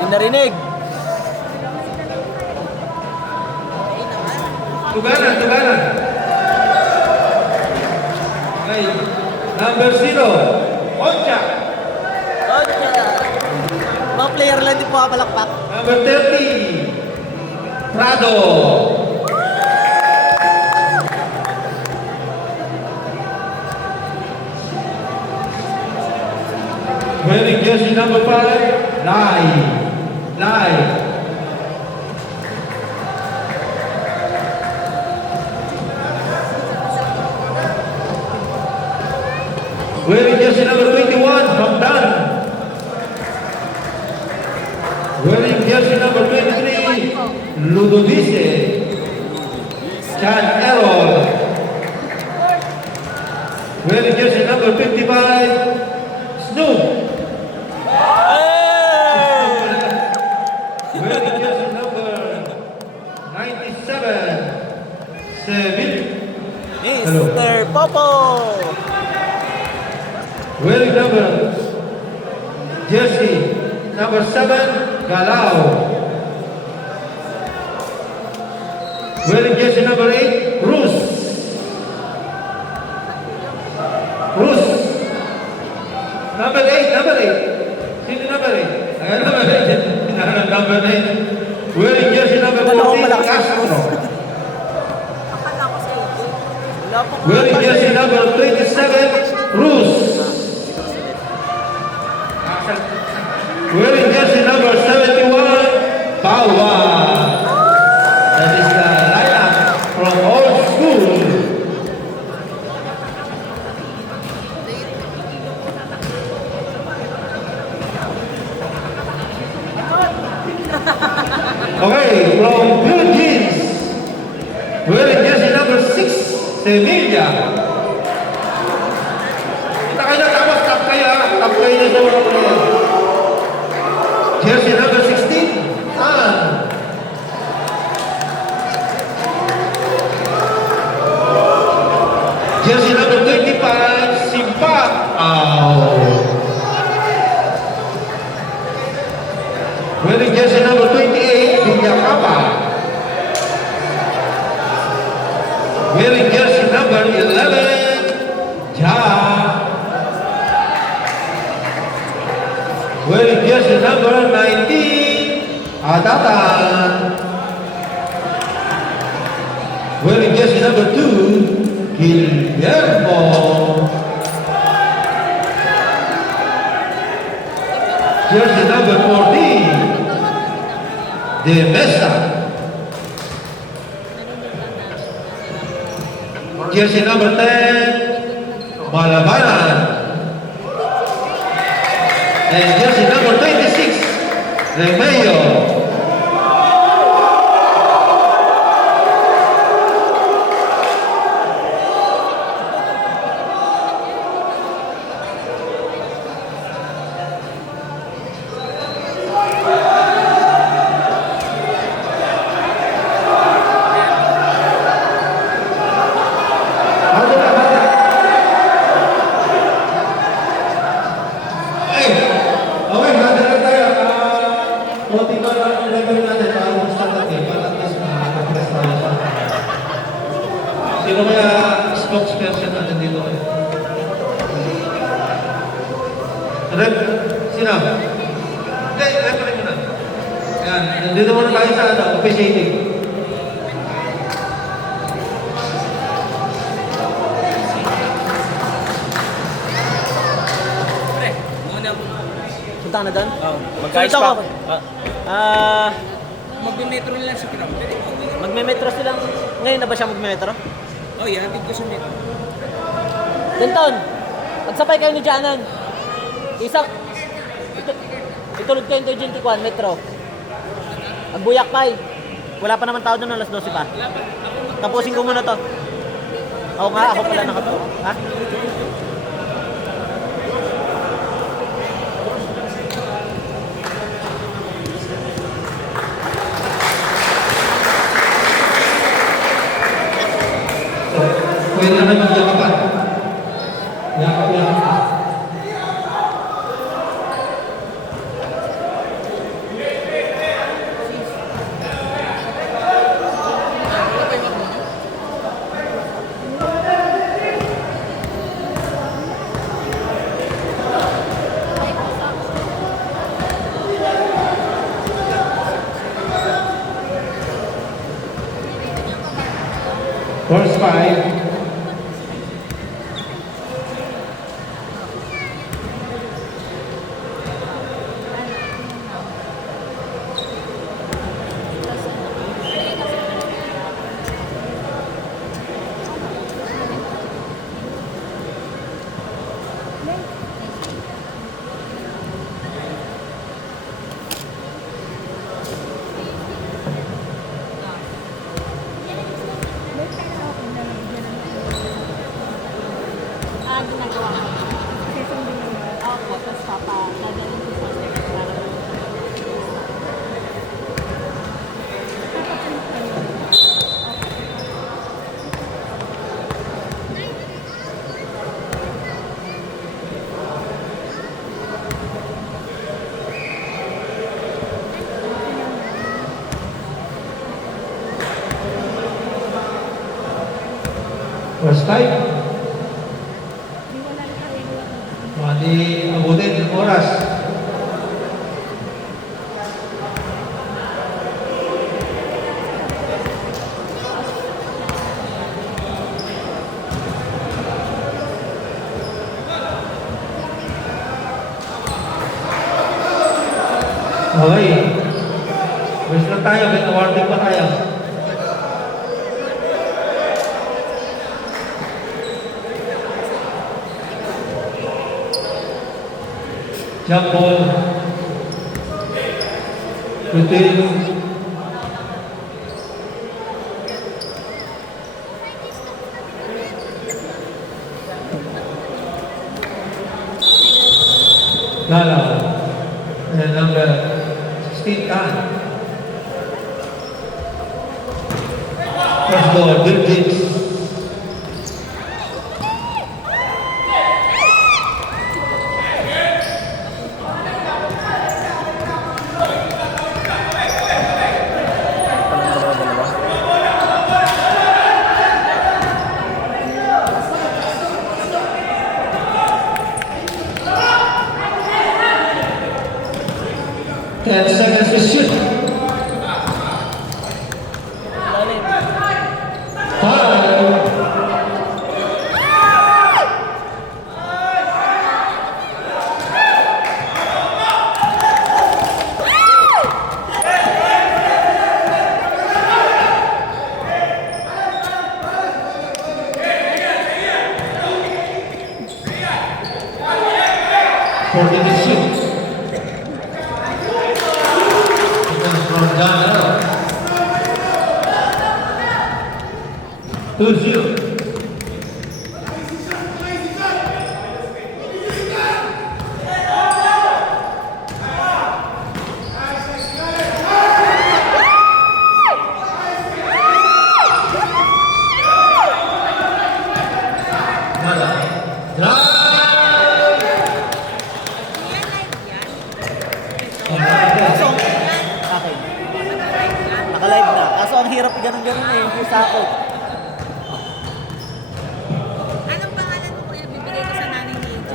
Hindi narinig. Tuganan, tuganan. Okay. Number 0, Oncha. Mga player lang din po kapalakpak. Number 30, Prado. Wearing jersey number 5, Lai. Lai. Wearing jersey number 21, Hamdan. Wearing jersey number 23, Ludovice. Chan Errol. Wearing jersey number 55, Snoop. Wearing jersey number 97, Seville. Mr. Popo. Wearing jersey number 7, Galao. Wearing jersey number 8, Rus. Rus. Number 8, number 8. Sino number 8? Ayan, number 8. Number 8. Wearing jersey number 14, Castro. Wearing jersey number 27, Rus. Wearing jersey number 71, Bawa. That is the lineup from old school. Okay, from Blue Jeans, wearing jersey number 6, Sevilla. Kita kayo na tapos, tap kayo ha. Tap kayo na sa mga player. Jersey number 16, Tan. Jersey number 25, Simpat. Wearing jersey number 28, Villacapa. Wearing jersey number 11, Ja. Wearing jersey number 19, Adatan. Wearing jersey number 2, Guillermo. Jersey number 14, De Mesa. Jersey number 10, Malabanan. And jersey number 26, Remeo. Sino kaya spokesperson natin dito? Rep? Sino? Hindi, referee mo na. Yan, nandito muna tayo sa officiating. Punta ka na doon? Oo. Magka-ice Punta pa. ako. Magme-metro lang sa ground. Magme-metro silang... Ngayon na ba siya magme-metro? Oh, yeah. Hatid ko sa metro. Denton, magsabay kayo ni Janan. Isang... Itulog kayo yung 21, metro. Agbuyak pa eh. Wala pa naman tao doon, alas 12 pa. Tapusin ko muna to. Ako nga, ako pala nakatulog. Ha? Pwede na mag-yakapan. Yakap. First 5. Ginagawa ko. Kasi sundin mo yun. Opo, tapos dadalhin ko sa hospital para First 5. Mali abutin ng oras. Okay. Wish lang tayo, may awarding pa tayo. Jump ball. Routine. Galaw. And number 16 Khan. First ball, Bill Diggs. Seconds to shoot. Lalim. 5. Forty to shoot. From John L. 2-0. Akin. Naka-live na. Kaso ang hirap ganun-ganun eh. Yung pusa ko. Anong pangalan mo kuya bibigay ko sa nanay ni AJ?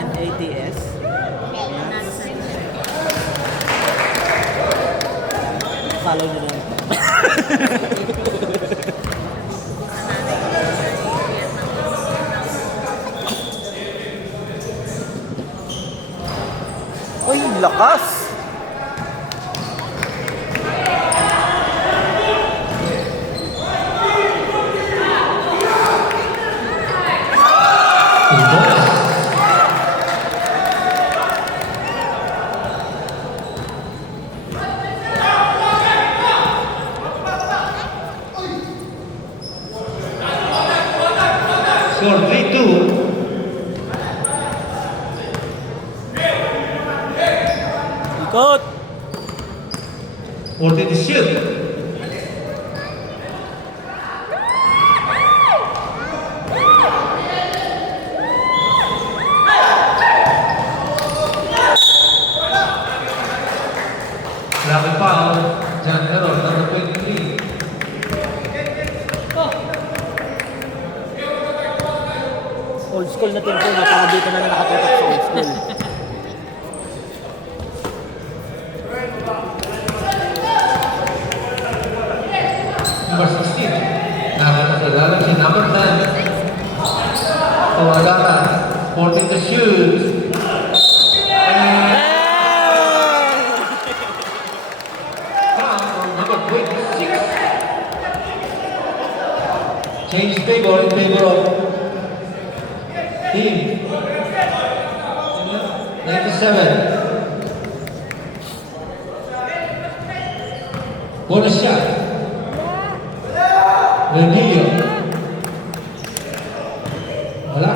NATS. Follow nyo lang. Uy, lakas! Score 3-2. Ikot! 40 to shoot. Grabe foul. John Errol, number 23. Old school na tempo na. Para dito na nakatutok sa old school. So Agata sporting the shoes. And foul from number 26. Change favor in favor of team 97. Bonus shot. Vermillo. Wala.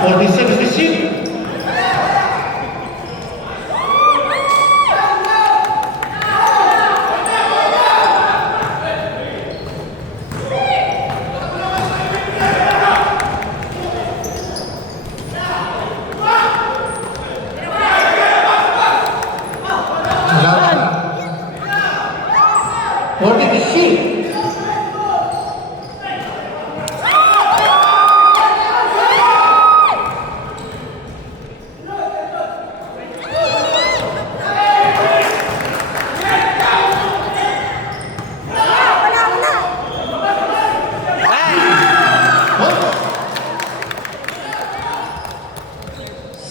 Forty-six to shoot. Forty to shoot.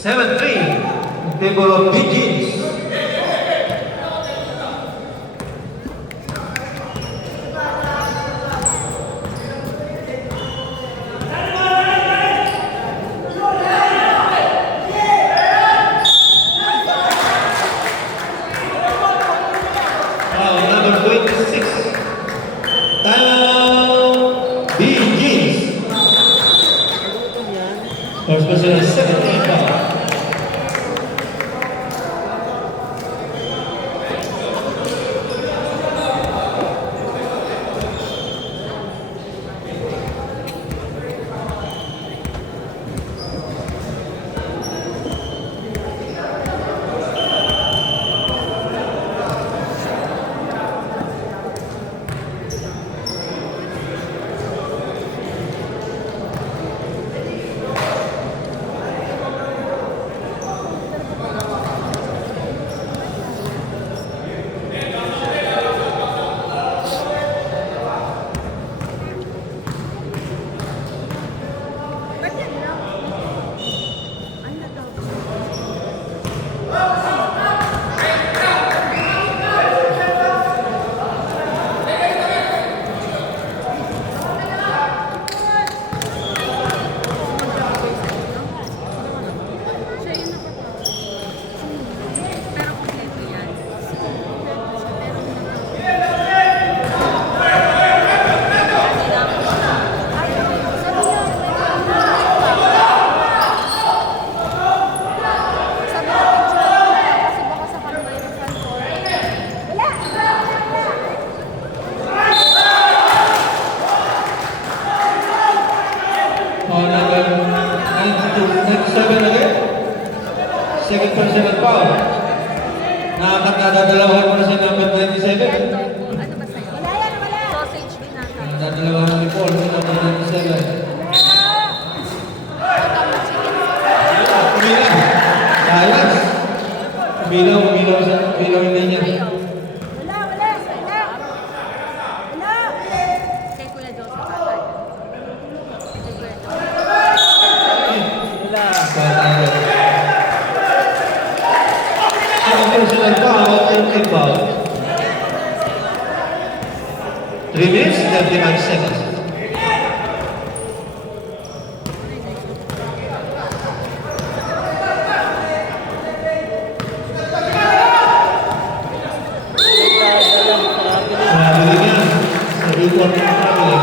Seven-three in favor of Pigeons. Foul number 26. Down Pigeons. First person is 17 foul. Foul number 97 again. Second personal foul. Nakakadalawahan mo na si number 97. Ano ba sa'yo? Wala yan, wala. Sausage din nata. Nadalawahan ni Paul si number 97. Umilaw. Sayang. Umilaw yung ganyan. Wala, wala. Wala. Wala. Kay Kuya Joseph patay. Second personal foul, third foul. 3 minutes, 35 seconds. Sabi niya, sa report ng family.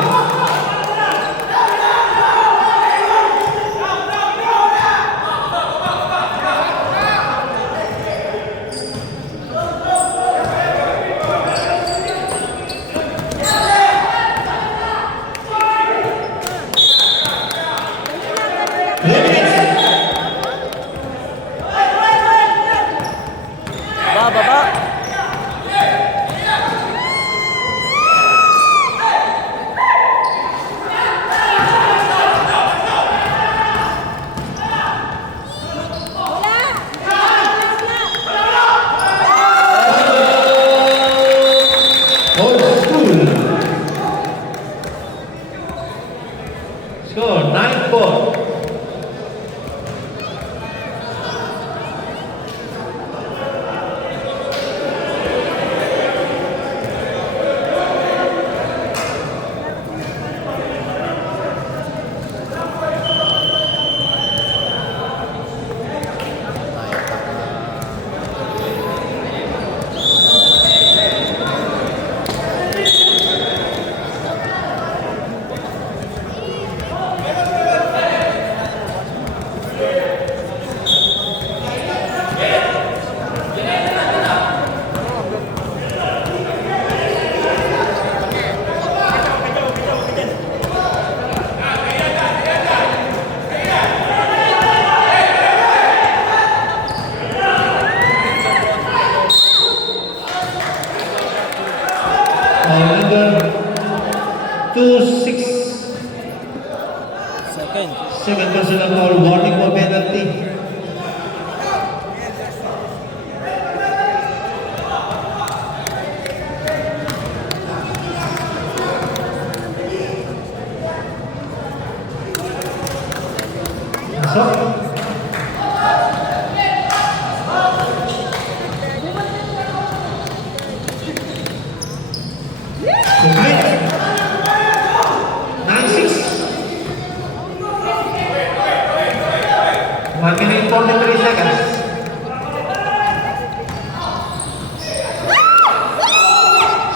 4. Number 2-6. Second. Second personal foul, warning for penalty. So, complete. 9-6. 1 minute 43 seconds.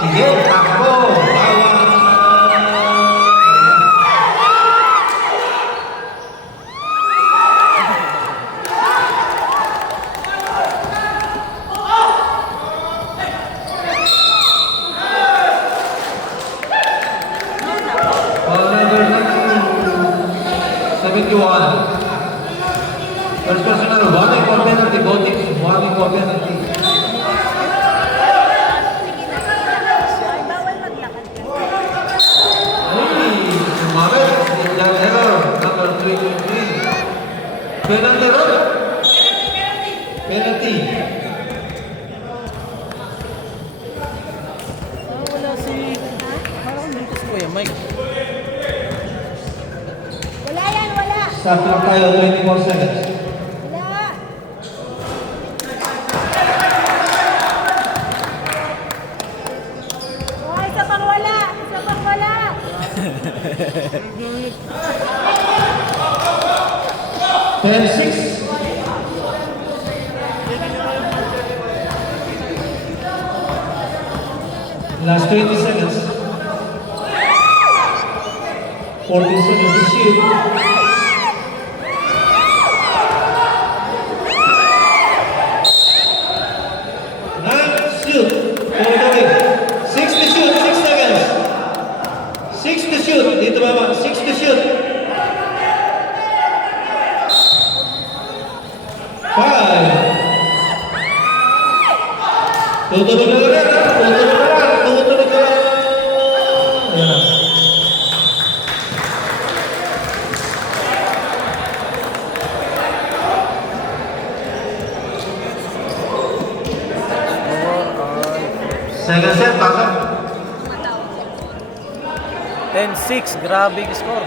Sige, takbo. Bawang. Foul number 71. First personal, warning for penalty, voting, warning for penalty. Ay, bawal maglakad ka. Hey, sumabit. That error, number 323. Penalty run. Penalty. Wala si... Parang dito si Kuya Mike. Wala yan, wala. Start lang tayo, 24 seconds. Wala. Oh, isa pang wala. Isa pang wala. 10-6. Last 20 seconds. 14 seconds to shoot. Nine, shoot. Four going. 6 to shoot, 6 seconds. 6 to shoot. Dito baba, 6 to shoot. 5. Tutulog na ulit, ha? Tutulog na lang, tutulog na lang. Ayan na. Second set, pasok. 10-6. Grabe yung score.